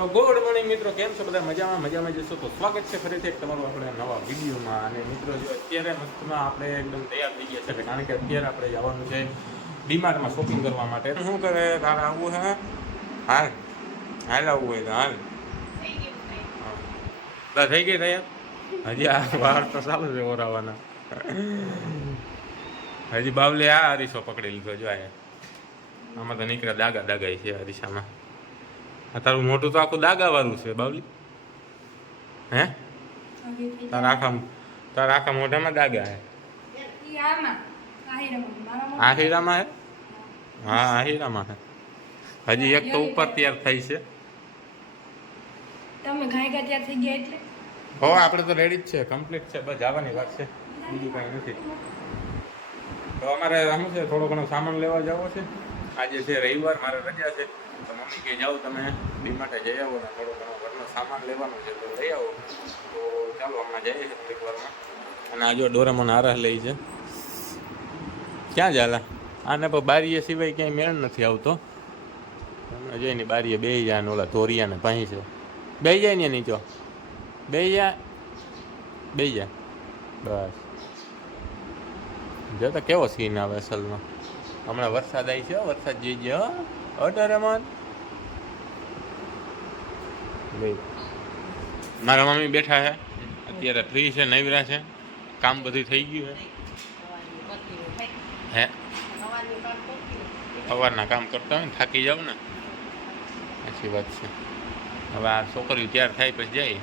તો good morning મિત્રો, કેમ છો બધા? મજામાં મજામાં જશો તો સ્વાગત છે ફરીથી તમારું આપણે નવા વિડીયોમાં. અને મિત્રો, જો અત્યારે મસ્તમાં આપણે એકદમ તૈયાર થઈ ગયા છે કારણ કે અત્યારે આપણે જવાનું છે ડીમાર્ટમાં શોપિંગ કરવા માટે. શું કરે? તારે આવવું હે? હાલ. હાલ આવવું હોય તો હાલ. બસ થઈ ગઈ તૈયાર? હજી આ વાર તો ચાલુ છે ઓરાવાના. હજી બાવલે આ હરીશો પકડી લીધો, જો આયા આમાં તો નીકળ્યા દાગા દાગા છે હરીસામાં આ તારું મોટું તો આખું દાગાવાનું છે બાવલી. હે? તારા આખા તારા આખા મોઢામાં દાગા હે. આહિરામાં હે? હા આહિરામાં હીરામાં હે. હજી એક તો ઉપર તૈયાર થઈ છે. તમે ઘાય ઘા ત્યાં થઈ ગયા એટલે? હો આપણે તો રેડી જ છે. કમ્પ્લીટ છે. બસ જવાની વાત છે. બીજું કાંઈ નથી. તો અમારે શું છે થોડો ઘણો સામાન લેવા જવો છે. આજે છે રવિવાર મારે રજા છે. તો મમ્મી કે જાઓ તમે બી માટે જઈ આવો ને થોડો ઘણો ઘરનો સામાન લેવાનો છે તો લઈ આવો. તો ચાલો, હમણાં જઈએ થોડીક વારમાં. અને આ જો ડોરેમોન આરસ લઈ છે. ક્યાં ચાલા આને પણ બારીએ સિવાય ક્યાંય મેળ નથી આવતો. તમે જઈને બારીએ બે જાય ને ઓલા ધોરિયાને ભાઈ છે. બે જાય ને નીચો. બે જા. બે જા. બસ. જો તો કેવો સીન આવે અસલમાં? હમણાં વરસાદ આવી છે વરસાદ જઈ ગયો ઓટો રેમોન મારા મમ્મી બેઠા છે અત્યારે ફ્રી છે નવરા છે કામ બધું થઈ ગયું છે હે સવારના કામ કરતા હોય ને થાકી જાવ ને। સાચી વાત છે હવે આ છોકરીઓ તૈયાર થાય પછી જાય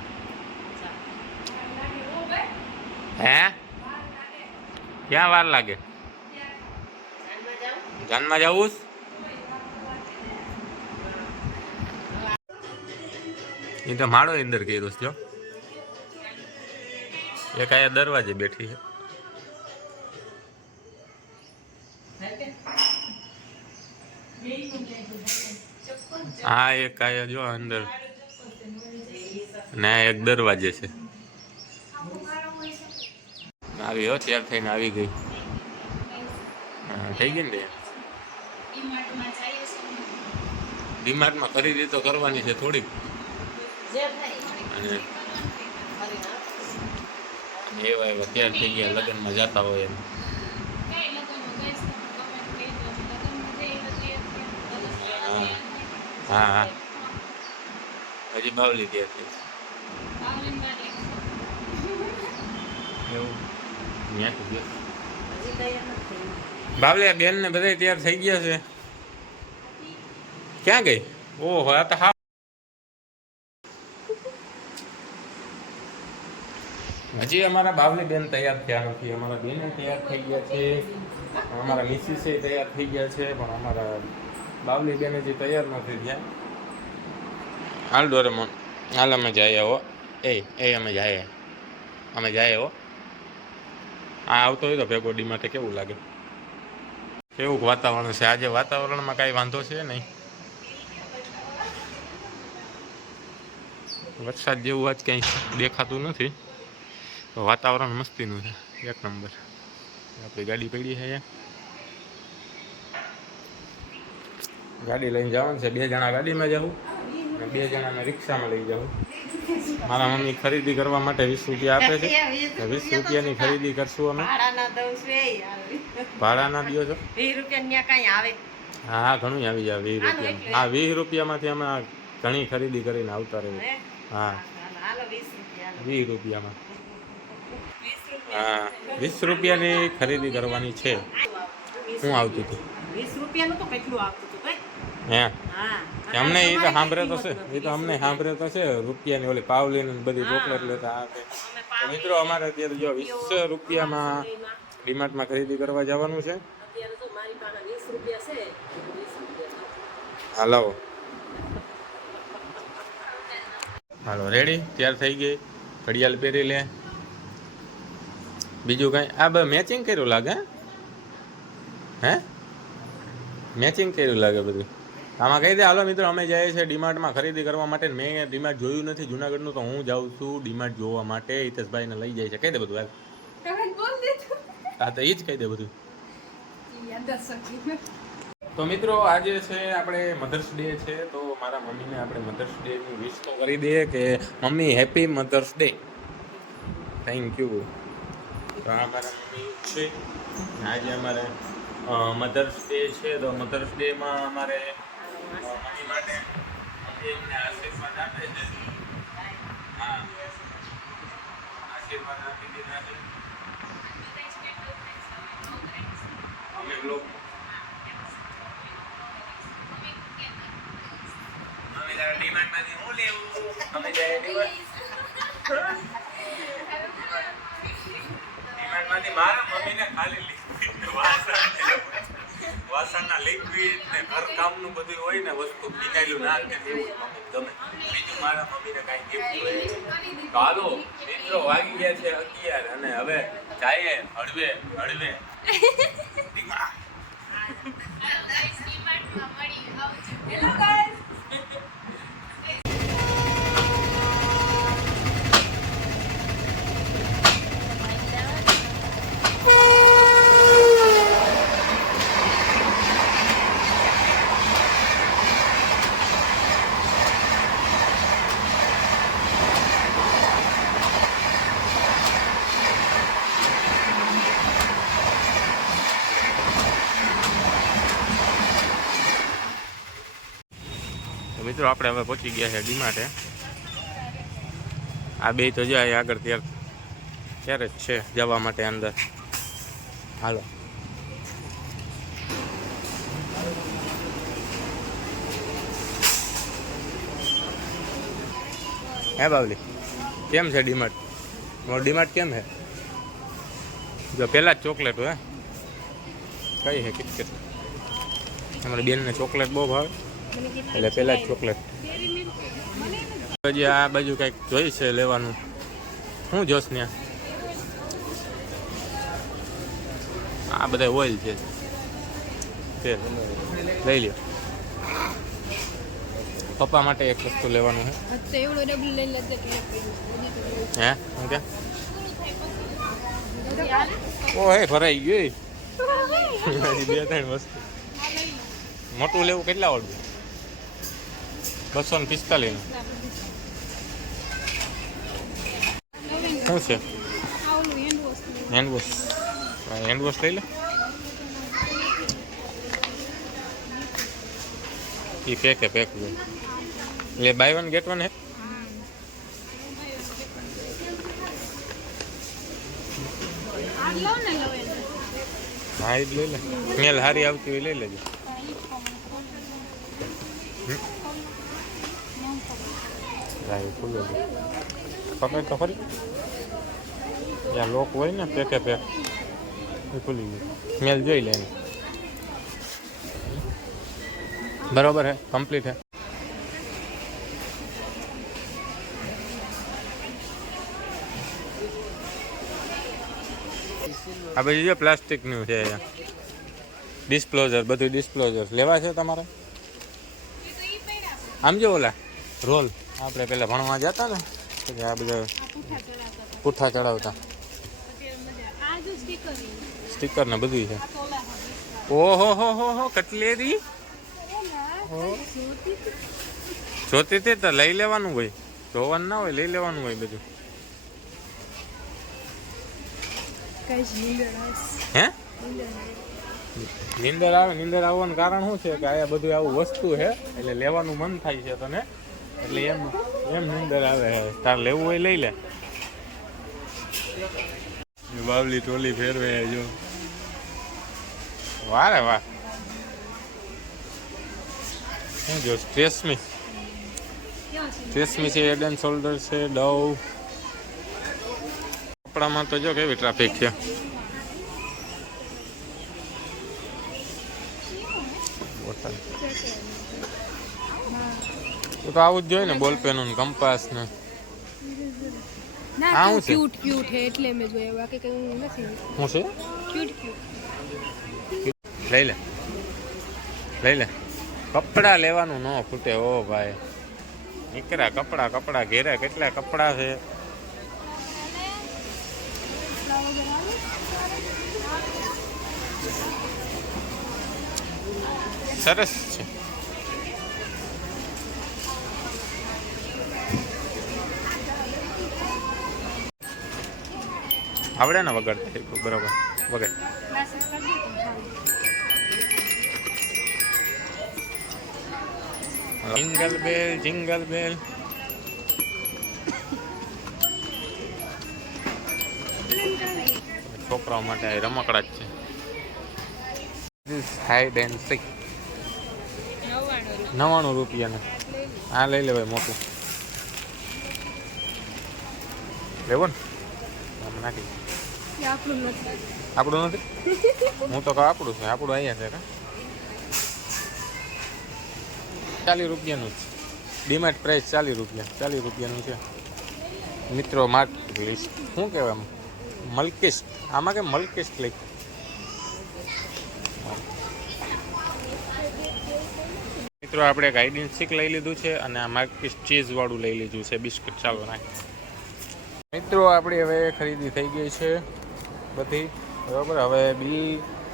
હે ક્યાં વાર લાગે જાનમાં જવું એ તો માળો અંદર કર્યો છે એક આયા દરવાજે બેઠી છે. હા એક આયા જો અંદર. ને એક દરવાજે છે. આવી હો તૈયાર થઈને આવી ગઈ. હા થઈ ગઈ ને ડીમાર્ટમાં ખરીદી તો કરવાની છે થોડીક. અને એવા એવા તૈયાર થઈ ગયા લગ્નમાં જતા હોય એમ. હા હા હજી બાવલી તૈયાર થઈ એવું? ત્યાંથી ગયો? બાવલી આ બેન ને બધા તૈયાર થઈ ગયા છે? ક્યાં ગઈ? ઓહો આ તો હા હજી અમારા બાવલી બેન તૈયાર થયા નથી. અમારા બેન તૈયાર થઈ ગયા છે. અમારા મિસિસે તૈયાર થઈ ગયા છે, પણ અમારા બાવલી બેન હજી તૈયાર નથી થયા. હાલ ડોરેમોન, હાલ અમે જઈએ હો એ એ અમે જઈએ. અમે જઈએ હો. આ આવતો હોય તો ભેગો ડી માટે કેવું લાગે? કેવું વાતાવરણ છે? આજે વાતાવરણમાં કાંઈ વાંધો છે નહીં? વરસાદ જેવું આજ કંઈ દેખાતું નથી. તો વાતાવરણ મસ્તીનું છે. એક નંબર. આપણી ગાડી પડી છે અહીંયા. ગાડી લઈને જવાનું છે. બે જણા ગાડીમાં જવું અને બે જણાને રિક્ષામાં લઈ જવું મારા મમ્મી ખરીદી કરવા માટે વીસ રૂપિયા આપે છે. વીસ રૂપિયાની ખરીદી કરશું અમે. ભાડાના દો છો? વીસ રૂપિયા કાંઈ આવે. હા ઘણું આવી જાય વીસ રૂપિયા. હા વીસ રૂપિયામાંથી અમે ઘણી ખરીદી કરીને આવતા રહીએ. હા? વીસ રૂપિયામાં. વીસ રૂપિયાની ખરીદી કરવાની છે. શું આવતું હતું. વીસ રૂપિયાનું તો કેટલું આવતું હતું હે? અમને એ તો સાંભળે તો છે. એ તો અમને સાંભળે તો છે. રૂપિયાની ઓલી પાવલી ને બધી ચોકલેટ લેતા આ મિત્રો અમારે અત્યારે જો વીસ રૂપિયામાં ડીમાર્ટમાં ખરીદી કરવા જવાનું છે. હાલો. હાલો રેડી તૈયાર થઈ ગઈ. ઘડિયાળ પહેરી લે. બીજું કાંઈ? આ બે મેચિંગ કર્યું લાગે હે? મેચિંગ કર્યું લાગે બધું. આમાં કહી દે હાલો મિત્રો અમે જઈએ છીએ ડીમાર્ટમાં ખરીદી કરવા માટે. મેં ડીમાર્ટ જોયું નથી જુનાગઢનું તો હું જાઉં છું ડીમાર્ટ જોવા માટે. હિતેશભાઈને લઈ જાય છે. કહી દે બધું હાલ. હા તો એ જ કહી દે બધું. તો મિત્રો આજે છે આપણે મધર્સ ડે છે તો મારા મમ્મીને આપણે મધર્સ ડેની વિશ તો કરી દઈએ કે mummy happy mother's day thank you તો આ મારા મમ્મી છે. આજે અમારે મધર્સ ડે છે, તો મધર્સ ડેમાં અમારે મમ્મી માટે એમને આશીર્વાદ આપે છે. હા. આશીર્વાદ આપી દીધા અમે લોકો અમે જરા ડિમાન્ડમાંથી હું અમે જાય ડિમાન્ડમાંથી મારા મમ્મીને ખાલી લિક્વિડ વાસણ વાસણના લિક્વિડ ને ઘરકામનું બધું હોય ને વસ્તુ પીનાયેલું ના કે એવું ગમે. બીજું મારા મમ્મીને કાંઈ ગિફ્ટ હોય હાલો મિત્રો વાગી ગયા છે અગિયાર અને હવે જાય હળવે હળવે. દીકરા હેલો ગાઈસ મિત્રો, આપણે હવે પહોંચી ગયા છે ડીમાટે. આ બે તો જાય આગળ ત્યાર. ત્યારે જ છે જવા માટે અંદર. હાલો. હે બાવલી, કેમ છે ડીમાર્ટ મારો ડીમાર્ટ કેમ છે? જો પહેલાં જ ચોકલેટ હે કઈ છે કિટકેટ અમારી બેનને ચોકલેટ બહુ ભાવે. એટલે પહેલાં જ ચોકલેટ હજી આ બાજુ કંઈક જોઈ છે લેવાનું. શું જોશ ત્યાં? આ બધા ઓઇલ છે. તેલ લઈ લ્યો. પપ્પા માટે એક વસ્તુ લેવાનું છે. હે? શું કે? ઓ હે ભરાઈ ગયું બે ત્રણ વસ્તુ. મોટું લેવું કેટલા વાળું? બસો ને પિસ્તાલીસ શું છે આવલું hand wash hand wash hand wash લઈ લે એ પેક હે પેક એટલે બાય વન ગેટ વન હે હા એ જ લઈ લે સ્મેલ સારી આવતી હોય લઈ લેજો હા એ ખુલ્લું છે પકડ તો ખરી ત્યાં લોક હોય ને પેકે પેક એ ખુલી ગયું સ્મેલ જોઈ લે એની બરોબર હે કમ્પ્લીટ હે આ બધું જો પ્લાસ્ટિકનું છે અહીંયા ડિસ્પ્લોઝર બધું ડિસ્પ્લોઝર લેવા છે તમારે આમ જો ઓલા રોલ આપણે પહેલાં ભણવા જતા ને, પછી આ બધા પુઠ્ઠા ચડાવતા. સ્ટીકર ને બધું છે. ઓહો, હો હો હો, કટલેરી? જોતી તે તો લઈ લેવાનું હોય જોવાનું ના હોય, લઈ લેવાનું હોય બધું. હે? નીંદર આવે, નીંદર આવવાનું કારણ શું છે? કે આ બધું આવું વસ્તુ છે, એટલે લેવાનું મન થાય છે તને. એટલે એમ. એમ નીંદર આવે તાર લેવું હોય લઈ લે. બાવલી ટોલી ફેરવે જો. વારે વાહ. શું જો સ્ટ્રેસમી સ્ટ્રેસમી છે હેડ એન્ડ શોલ્ડર છે ડવ. કપડામાં તો જો કેવી ટ્રાફિક છે. બોટલ તો તો આવું જ જોઈએ ને બોલ પેન ને કંપાસ ને ના આવું છે? ક્યુટ ક્યુટ હે એટલે મે જોયા બાકી કઈ હું નથી હું છે? ક્યુટ ક્યુટ લઈ લે. લઈ લે. કપડા લેવાનું ન ફૂટે ઓ ભાઈ. નીકળ્યા કપડા કપડા ઘેરા કેટલા કપડા છે? સરસ છે. આવડે ને વગાડતા બરાબર. સારું. Jingle bell jingle bell. છોકરાઓ માટે રમકડા જ છે. હાઈડ એન્ડ સીક નવ્વાણું નવ્વાણું રૂપિયાનું. આ લઈ લેવાય મોટું લેવો ને? નાખી. આપણું નથી. આપણું નથી? હું તો કહું આપણું છે આપણું અહીંયા છે કા? ચાલીસ રૂપિયાનું જ ડીમાર્ટ પ્રાઇસ ચાલીસ રૂપિયા ચાલીસ રૂપિયાનું છે. મિત્રો માર્ક લિસ્ટ. શું કહેવાય મલ્કિસ્ટ આમાં કે મલ્કિસ્ટ લઈ મિત્રો આપણે ગાઈડન્સ સ્ટીક લઈ લીધું છે અને આ માર્કિસ ચીઝવાળું લઈ લીધું છે. બિસ્કિટ ચાલો નાખી મિત્રો આપણી હવે ખરીદી થઈ ગઈ છે. બધી બરાબર? હવે બિલ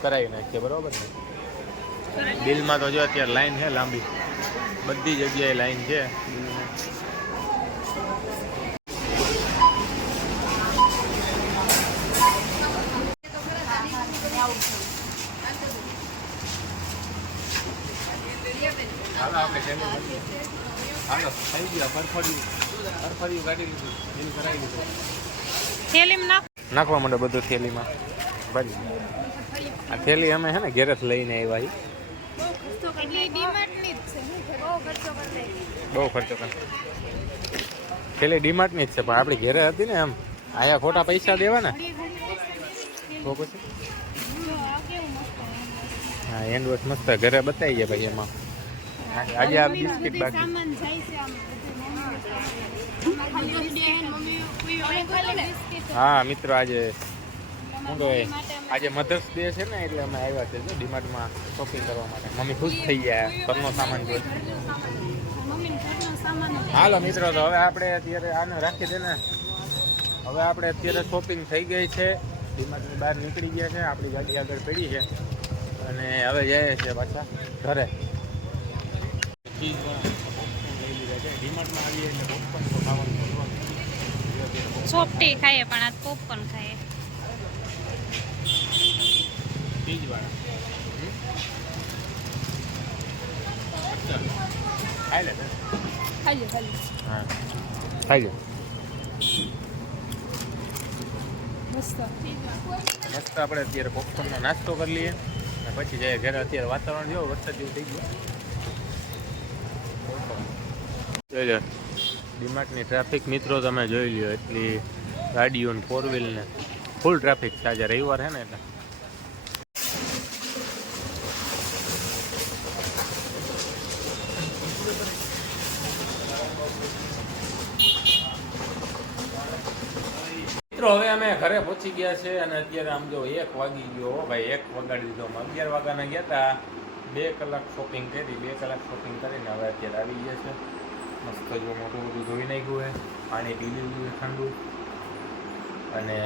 કરાવી નાખીએ બરાબર ને? બિલમાં તો જો અત્યારે લાઈન છે લાંબી. બધી જગ્યાએ લાઈન છે. બિલની. હાલો આપણે છેલ્લે મળીએ. હાલો થઈ ગયા ફરફર્યું ફરફર્યું કાઢી લીધું. બિલ કરાવી લીધું થેલીમાં નાખ. નાખવા માંડે બધું થેલીમાં. ભાઈ આ થેલી અમે હે ને ઘેરેથી લઈને આવ્યા બહુ ખર્ચો કરે થેલી ડીમાર્ટની જ છે, પણ આપણી ઘેરે હતી ને એમ. આયા ખોટા પૈસા દેવા ને. તો પછી હા હેન્ડ વોશ મસ્ત ઘરે બતાવી ગયા ભાઈ એમાં. આજે આ બિસ્કિટ બાકી. હા, મિત્રો, આજે શું કહે આજે મધર્સ ડે છે ને, એટલે અમે આવ્યા છે ડીમાર્ટમાં શોપિંગ કરવા માટે. મમ્મી ખુશ થઈ ગયા, ઘરનો સામાન જોઈ. હાલો, મિત્રો, તો હવે આપણે અત્યારે આને રાખી દે ને. હવે આપણે અત્યારે શોપિંગ થઈ ગઈ છે. ડીમાર્ટની બહાર નીકળી ગયા છે, આપણી ગાડી આગળ પડી છે. અને હવે જઈએ છીએ પાછા ઘરે ડીમાર્ટમાં આવીએ એટલે પોપકોર્ન તો ખાવાનું કરવાનું. સોફ્ટી ખાઈએ પણ આ પોપકોર્ન ખાઈએ. ખાઈ લે. મસ્ત. આપણે અત્યારે પોપકોર્નનો નાસ્તો કરી લઈએ. અને પછી જઈએ ઘરે અત્યારે વાતાવરણ જેવો વરસાદ જેવું થઈ ગયું. જોઈ લો ડીમાર્ટની ટ્રાફિક મિત્રો તમે જોઈ લ્યો, એટલી ગાડીઓ ને ફોર વ્હીલ ને. ફૂલ ટ્રાફિક છે આજે રવિવાર છે ને એટલે. મિત્રો, હવે અમે ઘરે પહોંચી ગયા છે અને અત્યારે આમ જો એક વાગી ગયો ભાઈ, એક વગાડી દીધો અમે. અગિયાર વાગ્યાના ગયા હતા બે કલાક શોપિંગ કરી, બે કલાક શોપિંગ કરીને હવે અત્યારે આવી ગયા છે. મસ્ત જો મોટું બધું ધોઈ નાખ્યું છે પાણી પી લીધું છે ઠંડુ. અને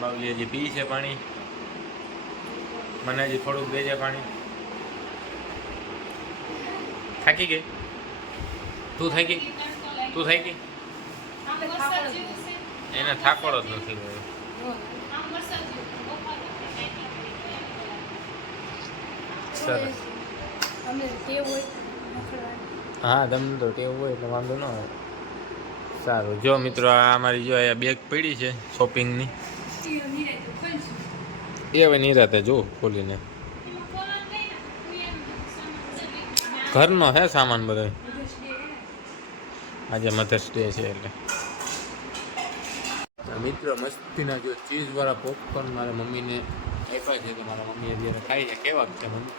બાવલી હજી પી છે પાણી. મને હજી થોડુંક દે છે પાણી. થાકી ગઈ? તું થાકી? તું થાકી? એને થાકોડ જ નથી સરસ. હા તમને તો ટેવ હોય એટલે વાંધો ન આવે. સારું. જો મિત્રો, આ અમારી જો અહીંયા બેગ પડી છે શોપિંગની એ હવે નિરાતે જો ખોલીને. ઘરનો હે સામાન બધો? આજે મધર્સ ડે છે એટલે. મિત્રો, મસ્તીના જો ચીઝ વાળા પોપકોર્ન મારા મમ્મીને આપ્યા છે, તો મારા મમ્મી અત્યારે ખાઈ છે. કેવા છે, મમ્મી?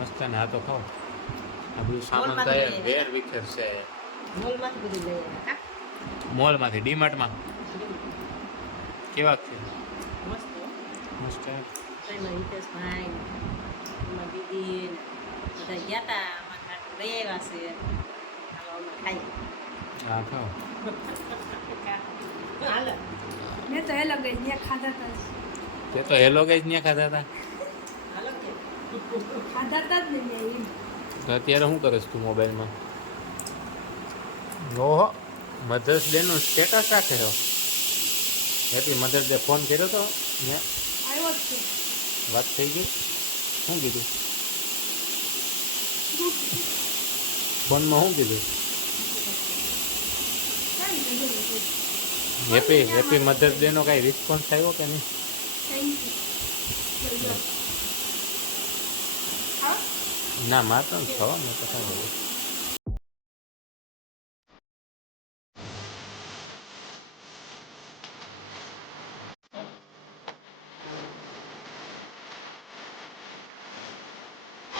મસ્ત ને આ તો ખાઓ. આ બધું સામાન થાય વેર વિખેર છે. મોલમાંથી બધું લઈ આવ્યા મોલમાંથી ડીમાર્ટમાં કેવા છે? મસ્ત. મસ્ત. એમાં. હિતેશભાઈ એમાં દીદી બધા ગયા હતા આમાં ખાટું લઈ આવ્યા છે. હાલો અમે હા ખાઓ હાલો. મેં તો એ લગાઈ ત્યાં ખાધા હતા તે તો હેલો ગઈ ત્યાં ખાધા હતા ખાધા હતા જ ને એમ. અત્યારે શું કરે છે તું મોબાઈલમાં? ઓહો મધર્સ ડે નો સ્ટેટસ રાખે છો એટલે મધર્સ ડે. ફોન કર્યો તો છે. વાત થઈ ગઈ? શું કીધું? ફોનમાં શું કીધું? હેપી હેપી મધર્સ ડે નો કાંઈ રિસ્પોન્સ આવ્યો કે નહીં? ના મારતો તો ખાવા મેં તો